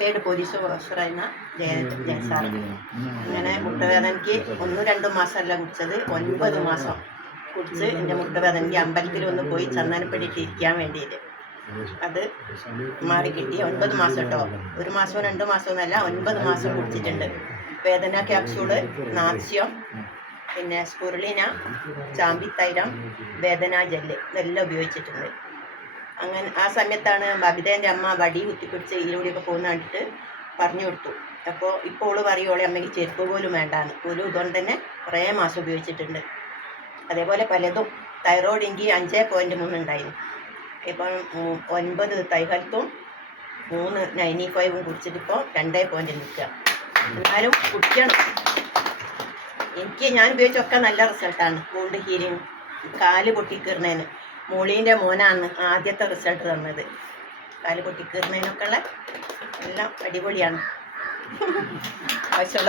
Retired police ഓഫീസറായിരുന്ന ജയസാർ. അങ്ങനെ മുട്ടുവേദനയ്ക്ക് 1-2 മാസമല്ല കുടിച്ചത്, 9 മാസം കുടിച്ച് എൻ്റെ മുട്ടുവേദനയ്ക്ക് അമ്പലത്തിലൊന്ന് പോയി ചന്ദനപ്പെടിയിട്ട് ഇരിക്കാൻ വേണ്ടിയിട്ട് അത് മാറിക്കിട്ടി. 9 മാസം കേട്ടോ, 1 മാസമോ 2 മാസമോ എന്നല്ല, 9 മാസം കുടിച്ചിട്ടുണ്ട്. വേദന ക്യാപ്സ്യൂള്, നാസ്യം, പിന്നെ സ്പുരുലിന, ചാമ്പിത്തൈലം, വേദന ജെല്ല് ഇതെല്ലാം ഉപയോഗിച്ചിട്ടുണ്ട്. അങ്ങനെ ആ സമയത്താണ് ബബിതേൻ്റെ അമ്മ വടി കുത്തിപ്പിടിച്ച് ഇതിലൂടെയൊക്കെ പോകുന്ന കണ്ടിട്ട് പറഞ്ഞു കൊടുത്തു. അപ്പോൾ ഇപ്പോൾ ഓള് പറയുവോളെ അമ്മയ്ക്ക് ചെരുപ്പ് പോലും വേണ്ടാന്ന്. പോലും ഇതുകൊണ്ട് തന്നെ കുറേ മാസം ഉപയോഗിച്ചിട്ടുണ്ട്. അതേപോലെ പലതും തൈറോയ്ഡ് എനിക്ക് 5.3 ഉണ്ടായിരുന്നു. ഇപ്പം 9 തൈഹൽത്തും 3 95 കുടിച്ചിട്ടിപ്പോൾ 2 നിൽക്കുക. എന്നാലും കുടിക്കണം. ഞാൻ ഉപയോഗിച്ചൊക്കെ നല്ല റിസൾട്ടാണ്. വൂണ്ട് ഹീലിങ്, കാല് പൊട്ടിക്കീറുന്നതിന് മോളീൻ്റെ മോനാണ് ആദ്യത്തെ റിസൾട്ട് തന്നത്. കാല് പൊട്ടിക്കീറുന്നതിനൊക്കെ ഉള്ള എല്ലാം അടിപൊളിയാണ്. ആവശ്യമുള്ള